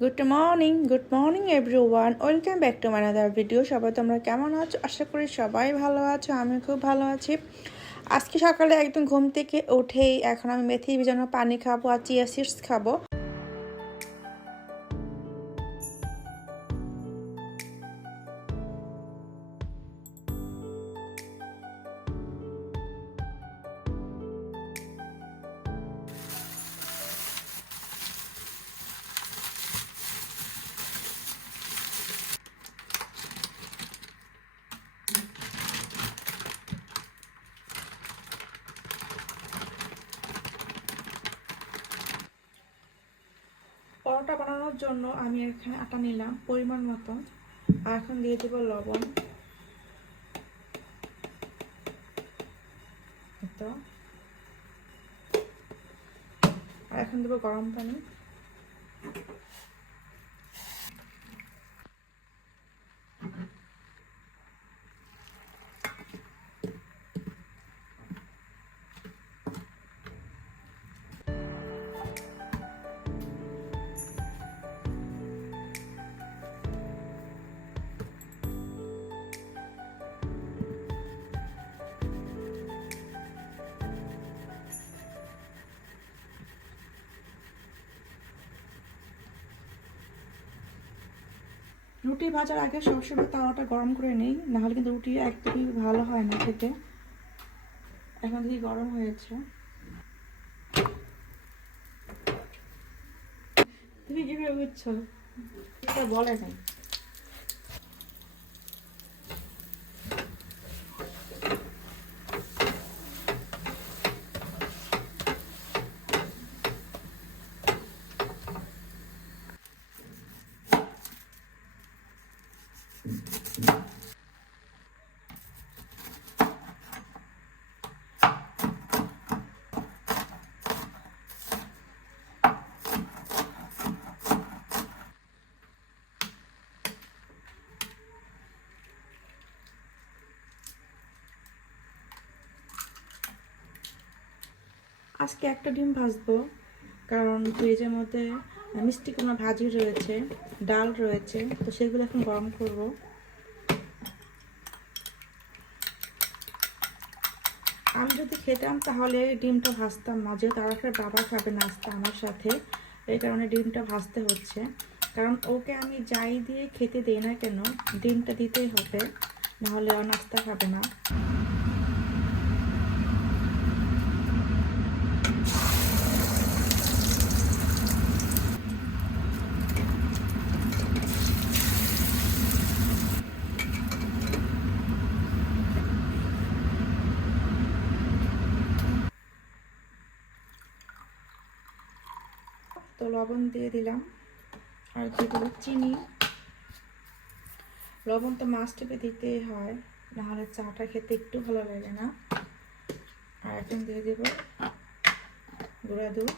Good morning good morning everyone welcome back to মানাদার video সবাই তোমরা কেমন আছো? আশা করি সবাই ভালো আছো আমি খুব ভালো আছি। আজকে সকালে একদম ঘুম থেকে উঠেই এখন আমি মেথি ভিজানো পানি খাব আর চিয়া সিডস খাব। বানানোর জন্য আমি এখানে আটা নিলাম, পরিমাণ মতো। আর এখন দিয়ে দেবো লবণ। তো আর এখন দেবো গরম পানি। রুটি ভাজার আগে সবসময় তাওয়াটা গরম করে নিই, নাহলে কিন্তু রুটি একদমই ভালো হয় না খেতে। এখন দেখি গরম হয়েছে। তুমি কীভাবে বুঝছ? বলে নাই। আজকে একটা ডিম ভাজবো, কারণ ফ্রিজের মধ্যে মিষ্টি কুমড়া ভাজি রয়েছে, ডাল রয়েছে, তো সেগুলো এখন গরম করব। আমি যদি খেতাম তাহলে ডিমটা ভাজতাম না, যেহেতু আর বাবা খাবে নাস্তা আমার সাথে, এই কারণে ডিমটা ভাজতে হচ্ছে। কারণ ওকে আমি যাই দিয়ে খেতে দিই না কেন, ডিমটা দিতেই হবে, নাহলে ও নাস্তা খাবে না তো লবণ দিয়ে দিলাম। আর দিয়ে চিনি। লবণ তো মাছটাকে দিতেই হয়, নাহলে চাটা খেতে একটু ভালো লাগে না। আর এখন দিয়ে দেবো গুঁড়া দুধ।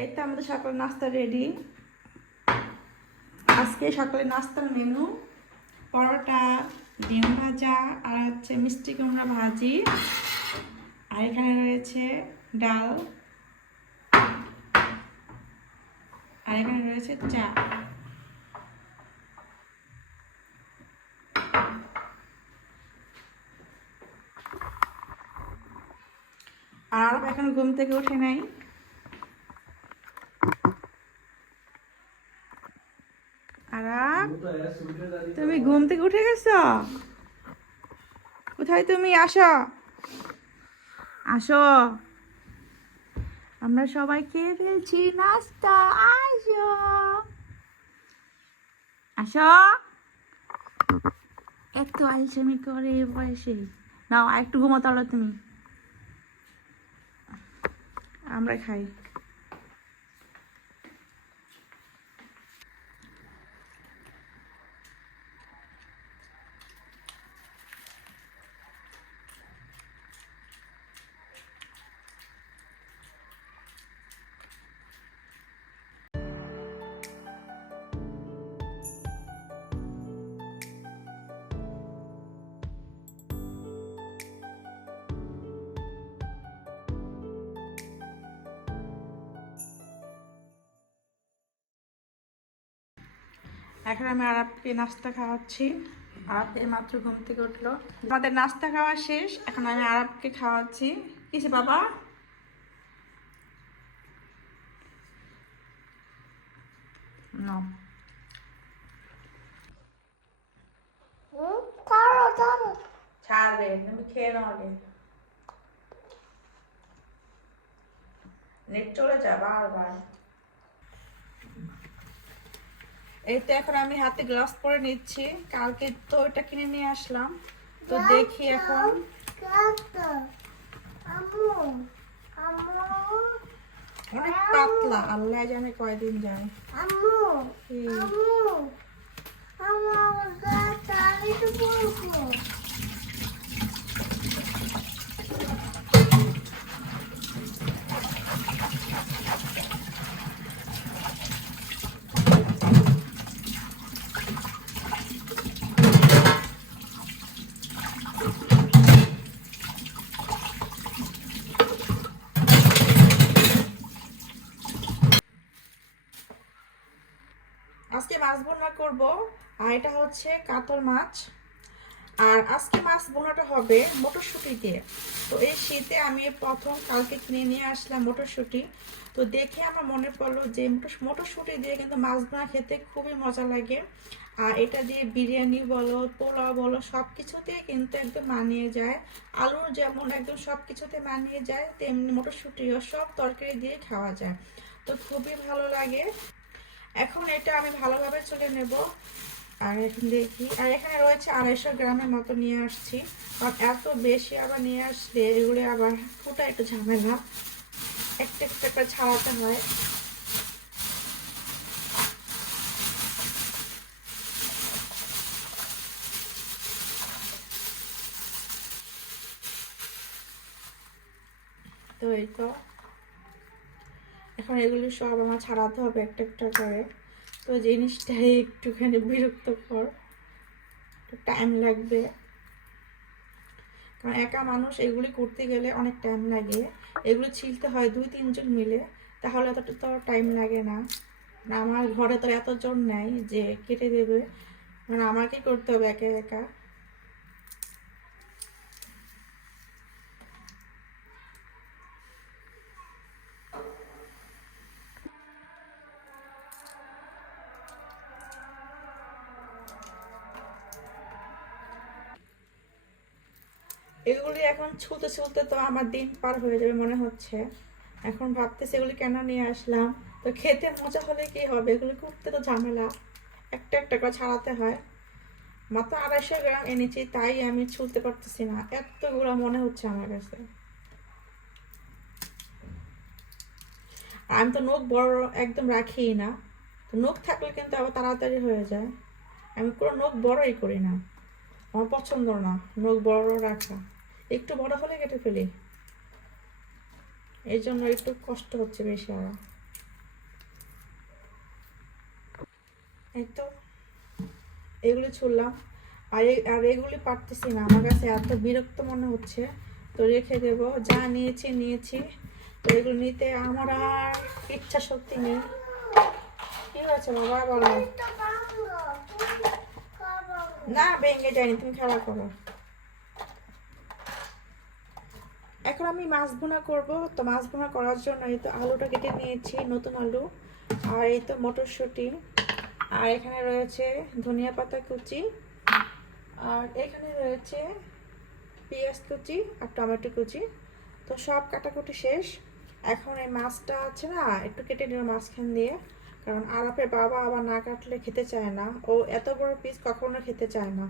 এই তো আমাদের সকাল নাস্তা রেডি আজকে সকালে নাস্তার মেনু পরোটা, ডিম ভাজা, আর হচ্ছে মিষ্টি কুমড়া ভাজি, আর এখানে রয়েছে ডাল, আর এখানে রয়েছে চা। আর এখন ঘুম থেকে উঠে নাই। তুমি ঘুম থেকে উঠে গেছো? কোথায় তুমি? আসো। আসো। আমরা সবাই খেয়ে ফেলছি নাস্তা। আসো। আসো। এত আলসামি করে বয়সে নাও একটু ঘুমাতে তুমি। আমরা খাই। এখন আমি আরবকে নাস্তা খাওয়াচ্ছি। আরব মাত্র ঘুম থেকে উঠল। আমাদের নাস্তা খাওয়া শেষ এখন আমি আরবকে খাওয়াচ্ছি। কিসে বাবা? না ছাড়বে তুমি খেয়ে নাও আগে। নেট চলে যা বারবার তো এখন আমি হাতে গ্লাভস পরে নিচ্ছি। কালকে তো এটা কিনে নিয়ে আসলাম। তো দেখি এখন। অনেক পাতলা আল্লাহ জানে কয়দিন যায়। কি? আজকে মাছ বোনা করব আর এটা হচ্ছে কাতল মাছ। আর আজকে মাছ বোনাটা হবে মটরশুঁটি দিয়ে তো এই শীতে আমি প্রথম কালকে কিনে নিয়ে আসলাম মটরশুঁটি। তো দেখে আমার মনে পড়ল যে মটরশুঁটি দিয়ে কিন্তু মাছ বোনা খেতে খুবই মজা লাগে। আর এটা দিয়ে বিরিয়ানি বলো, পোলাও বলো সব কিছুতে কিন্তু একদম মানিয়ে যায়। আলুর যেমন একদম সব কিছুতে মানিয়ে যায়, তেমনি মটরশুঁটিও সব তরকারি দিয়ে খাওয়া যায়। তো খুবই ভালো লাগে। এখন এটা আমি ভালোভাবে চলে নেব। আর এখন দেখি, আর এখানে রয়েছে আড়াইশো গ্রামের মতো নিয়ে আসছি। কারণ এত বেশি আবার নিয়ে আসলে এগুলো আবার ফুটা একটু ঝামেলা। একটা একটা করে ছাড়াতে হয়। তো এই তো। এখন এগুলো সব আমার ছাড়াতে হবে একটা একটা করে। তো জিনিসটাই একটুখানি বিরক্তকর। টাইম লাগবে। কারণ একা মানুষ এগুলি করতে গেলে অনেক টাইম লাগে। এগুলো ছিলতে হয় দুই, তিনজন মিলে। তাহলে এতটা তো টাইম লাগে না। না আমার ঘরে তো এতজন নেই যে কেটে দেবে। মানে আমাকে করতে হবে একা একা। এগুলি এখন ছুলতে ছুলতে তো আমার দিন পার হয়ে যাবে মনে হচ্ছে। এখন ভাবতেছি এগুলি কেন নিয়ে আসলাম? তো খেতে মজা হলে কি হবে? এগুলি করতে তো ঝামেলা। একটা একটা করে ছাড়াতে হয়। মাত্র আড়াইশো গ্রাম এনেছি, তাই আমি ছুলতে পারতেছি না। এতগুলো মনে হচ্ছে আমার কাছে। আমি তো নখ বড় একদম রাখিই না। তো নখ থাকলে কিন্তু আবার তাড়াতাড়ি হয়ে যায়। আমি কোনো নখ বড়ই করি না। আমার পছন্দ না, নখ বড় রাখা। একটু বড় হলে কেটে ফেলি। এই জন্য একটু কষ্ট হচ্ছে বেশি আরও। এই তো, এগুলি ছুললাম আর আর এগুলি পারতেছি না, আমার কাছে এত বিরক্ত মনে হচ্ছে। তো রেখে দেবো, যা নিয়েছি নিয়েছি। তো এগুলো নিতে আমার আর ইচ্ছা শক্তি নেই। কি হয়েছে বাবা, বলো। না, ভেঙে যায়নি, তুমি খেলা করো। এখন আমি মাছ ভুনা করব। তো মাছ ভুনা করার জন্য এই তো আলুটা কেটে নিয়েছি, নতুন আলু, আর এই তো মটরশুঁটি, আর এখানে রয়েছে ধনিয়া পাতা কুচি, আর এখানে রয়েছে পেঁয়াজ কুচি আর টমেটো কুচি। তো সব কাটাকুটি শেষ। এখন এই মাছটা আছে না, একটু কেটে নিও মাঝখান দিয়ে, কারণ আরাপের বাবা আবার না কাটলে খেতে চায় না। ও এত বড় পিস কখনো খেতে চায় না।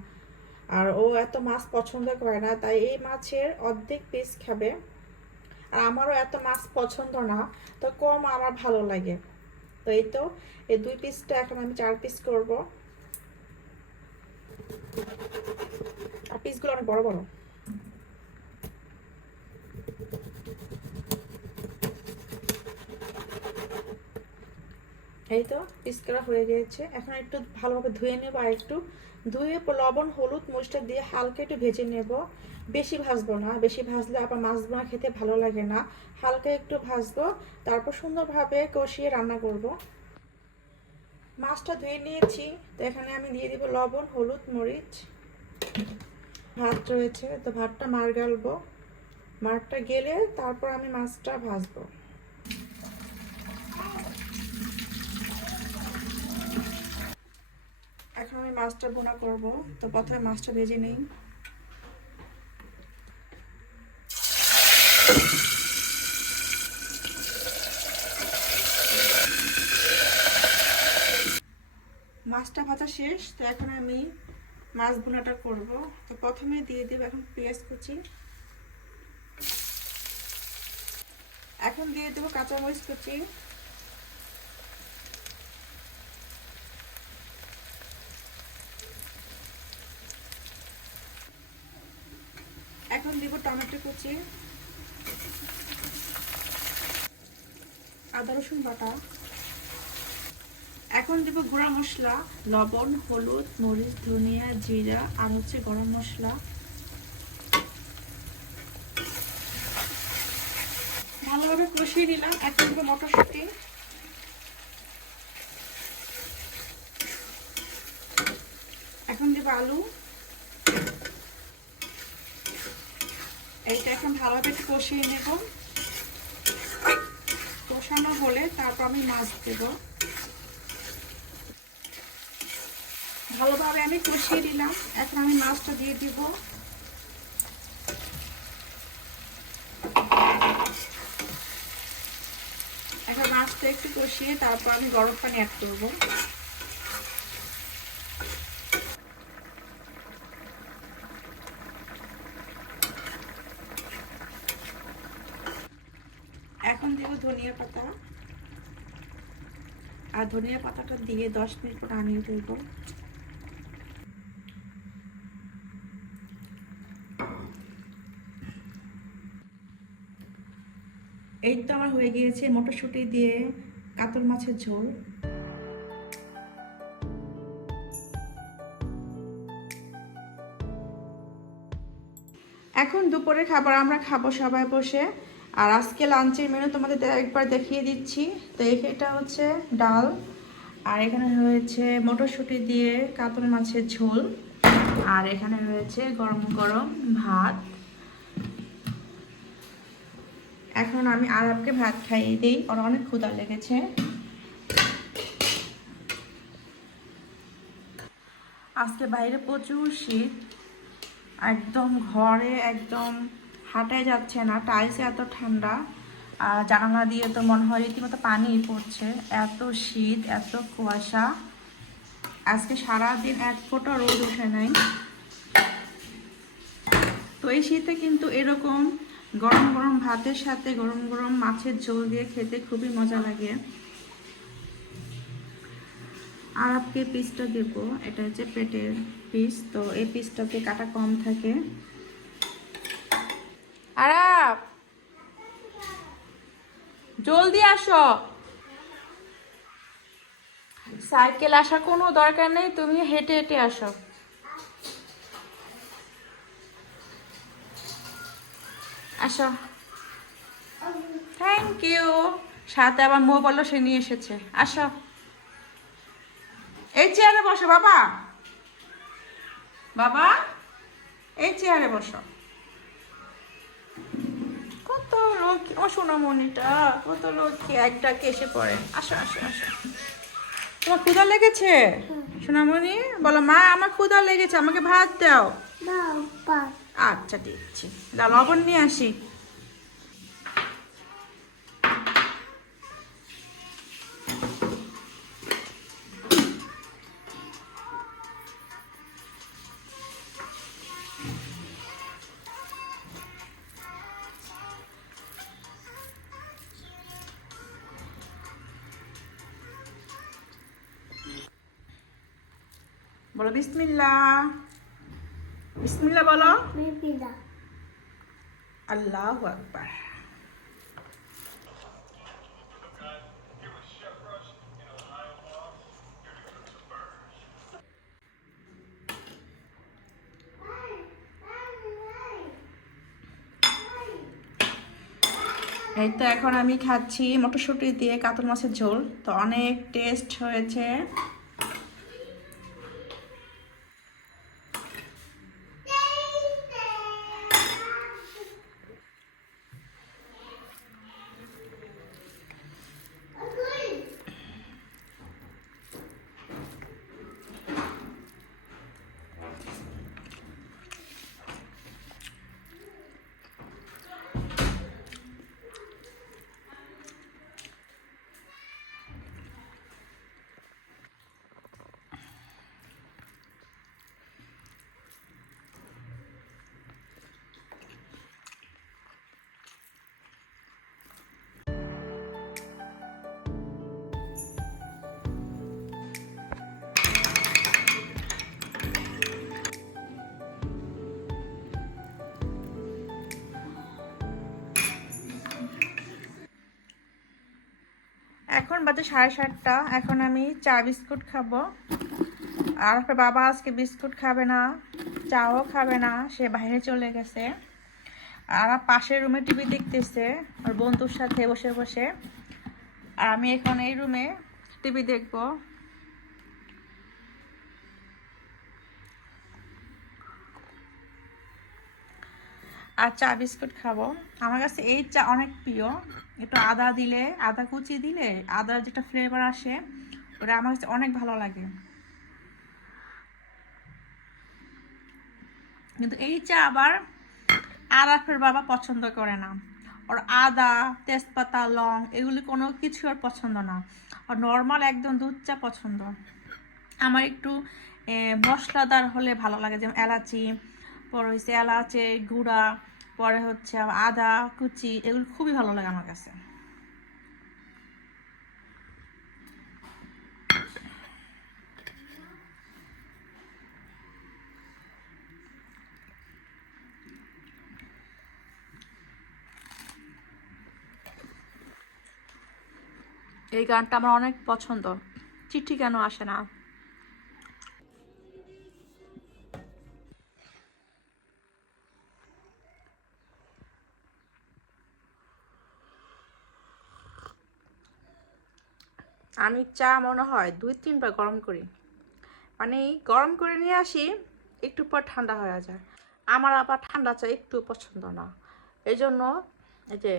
আর ও এত মাছ পছন্দ করে না, তাই এই মাছের অর্ধেক পিস খাবে। আর আমারও এত মাছ পছন্দ না, তো কম আমার ভালো লাগে। তো এই তো, এই দুই পিসটা এখন আমি চার পিস করব। আর পিসগুলো অনেক বড় বড়। এই তো পিস করা হয়ে গিয়েছে। এখন একটু ভালোভাবে ধুয়ে নেব আর একটু। ধুয়ে লবণ, হলুদ, মরিচটা দিয়ে হালকা একটু ভেজে নেব। বেশি ভাজবো না, বেশি ভাজলে আবার মাছ বোনা খেতে ভালো লাগে না। হালকা একটু ভাজবো, তারপর সুন্দরভাবে কষিয়ে রান্না করব। মাছটা ধুয়ে নিয়েছি, তো এখানে আমি দিয়ে দিব লবণ, হলুদ, মরিচ। ভাত রয়েছে, তো ভাতটা মার গালবো। মারটা গেলে তারপর আমি মাছটা ভাজবো এখন আমি মাছটা বোনা করব। তো প্রথমে মাছটা ভেজে নিই। মাছটা ভাজা শেষ, তো এখন আমি মাছ বোনাটা করব। তো প্রথমে দিয়ে দেব এখন পেঁয়াজ কুচি। এখন দিয়ে দেবো কাঁচামরিচ কুচি এখন দিব কুচি আদা রসুন বাটা। এখন দিব গুঁড়া মশলা, লবণ, হলুদ, মরিচ, ধনিয়া, জিরা, আর হচ্ছে গরম মশলা। ভালোভাবে কষিয়ে নিলাম, এখন দিব মটরশুঁটি। এখন দিব আলু। এইটা এখন ভালোভাবে কষিয়ে নেব। কষানো হলে তারপর আমি মাছ দেব। ভালোভাবে আমি কষিয়ে দিলাম এখন আমি মাছটা দিয়ে দিব। এখন মাছটা একটু কষিয়ে তারপর আমি গরম পানি অ্যাড করব এখন দেব ধনিয়া পাতা। আর ধনিয়া পাতাটা দিয়ে দশ মিনিট পর আনিয়ে দেব। এই তো আমার হয়ে গিয়েছে মটরশুঁটি দিয়ে কাতল মাছের ঝোল। এখন দুপুরে খাবার আমরা খাব সবাই বসে। আর আজকে লাঞ্চের মেনু তোমাদের একবার দেখিয়ে দিচ্ছি। তো এটা হচ্ছে ডাল, আর এখানে রয়েছে মটরশুঁটি দিয়ে কাতল মাছের ঝোল, আর এখানে রয়েছে গরম গরম ভাত। এখন আমি আরবকে ভাত খাইয়ে দিই, ওর অনেক ক্ষুধা লেগেছে। আজকে বাইরে প্রচুর শীত, একদম ঘরে একদম হাঁটাই যাচ্ছে না টাইলসে এত ঠান্ডা জানালা দিয়ে তো মনে হয় রীতিমতো পানি পড়ছে। এত শীত, এত কুয়াশা। আজকে সারাদিন এক ফোঁটা রোদ ওঠে নাই। তো এই শীতে কিন্তু এরকম গরম গরম ভাতের সাথে গরম গরম মাছের ঝোল দিয়ে খেতে খুবই মজা লাগে। আর আপকে পিসটা দেব, এটা হচ্ছে পেটের পিস তো এই পিসটাতে কাটা কম থাকে। আরাপ জলদি আসো। সাইকেল আসার কোনো দরকার নেই, তুমি হেঁটে হেঁটে আসো। আসো। থ্যাংক ইউ সাথে আবার মো বলো সে নিয়ে এসেছে। আসো। এই চেয়ারে বসো, বাবা। বাবা, এই চেয়ারে বসো। কত লোক ও সোনামণিটা কত লোক একটা এসে পড়ে? আসো আসো আসো। তোমার ক্ষুধা লেগেছে? সোনামণি বলো মা আমার ক্ষুধা লেগেছে আমাকে ভাত দাও। আচ্ছা দিচ্ছি। দাও লবণ নিয়ে আসি। বলো বিসমিল্লা বিসমিল্লা বলো। আল্লাহ আকবার। এই তো এখন আমি খাচ্ছি মটরশুঁটি দিয়ে কাতল মাছের ঝোল। তো অনেক টেস্ট হয়েছে। এখন বাজে সাড়ে সাতটা। এখন আমি চা বিস্কুট খাব। আর বাবা আজকে বিস্কুট খাবে না, চাও খাবে না, সে বাইরে চলে গেছে। আর পাশের রুমে টিভি দেখতেছে আর বন্ধুর সাথে বসে বসে। আর আমি এখন এই রুমে টিভি দেখব। আর চা বিস্কুট খাব। আমার কাছে এই চা অনেক প্রিয়। একটু আদা দিলে, আদা কুচি দিলে আদার যেটা ফ্লেভার আসে, ওটা আমার কাছে অনেক ভালো লাগে। কিন্তু এই চা আবার আরাফের বাবা পছন্দ করে না। ওর আদা, তেজপাতা, লং, এগুলি কোনো কিছু ওর পছন্দ না। আর নর্মাল একদম দুধ চা পছন্দ। আমার একটু মশলাদার হলে ভালো লাগে, যেমন এলাচি, পর হচ্ছে এলাচি গুঁড়া পরে হচ্ছে আদা, কুচি, এগুলো খুবই ভালো লাগে আমার কাছে। এই গানটা আমার অনেক পছন্দ। চিঠি কেন আসে না? আমি চা মনে হয় দুই তিনবার গরম করি। মানে গরম করে নিয়ে আসি, একটু পর ঠান্ডা হয়ে যায়। আমার আবার ঠান্ডা চা একটু পছন্দ না। এই জন্য এই যে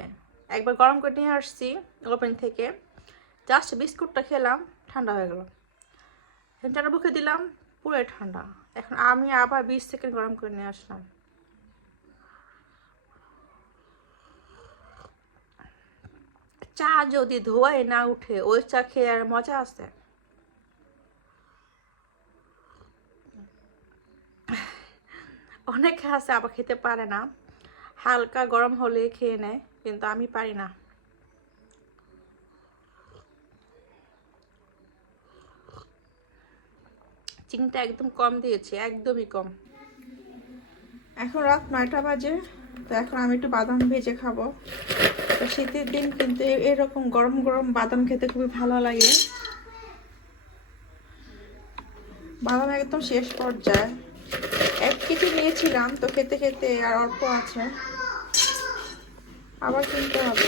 একবার গরম করে নিয়ে আসছি ওপেন থেকে, জাস্ট বিস্কুটটা খেলাম, ঠান্ডা হয়ে গেল। চাটা বুকে দিলাম, পুরোই ঠান্ডা। এখন আমি আবার বিশ সেকেন্ড গরম করে নিয়ে আসলাম। চা যদি ধোয়াই না উঠে, ওই চা খেয়ে আর মজা আছে? অনেকে আছে আবার খেতে পারে না। হালকা গরম হলে খেয়ে নেয়, কিন্তু আমি পারি না। চিনিটা একদম কম দিয়েছি, একদমই কম। এখন রাত নয়টা বাজে, তো এখন আমি একটু বাদাম ভেজে খাব। শীতের দিন কিন্তু এরকম গরম গরম বাদাম খেতে খুবই ভালো লাগে। বাদাম একদম শেষ পর্যায়ে। এক কেজি নিয়েছিলাম তো খেতে খেতে আর অল্প আছে। আবার কিনতে হবে।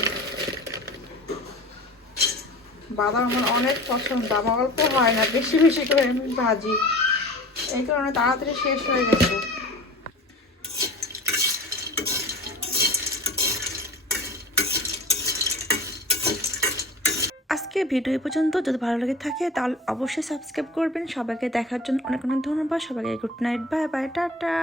বাদাম আমার অনেক পছন্দ। আমার অল্প হয় না, বেশি বেশি করে আমি ভাজি। এই কারণে তাড়াতাড়ি শেষ হয়ে গেছে আজকে ভিডিও পর্যন্ত। যদি ভালো লাগে থাকে, তাহলে অবশ্যই সাবস্ক্রাইব করবেন। সবাইকে দেখার জন্য অনেক অনেক ধন্যবাদ। সবাইকে good night bye bye tata.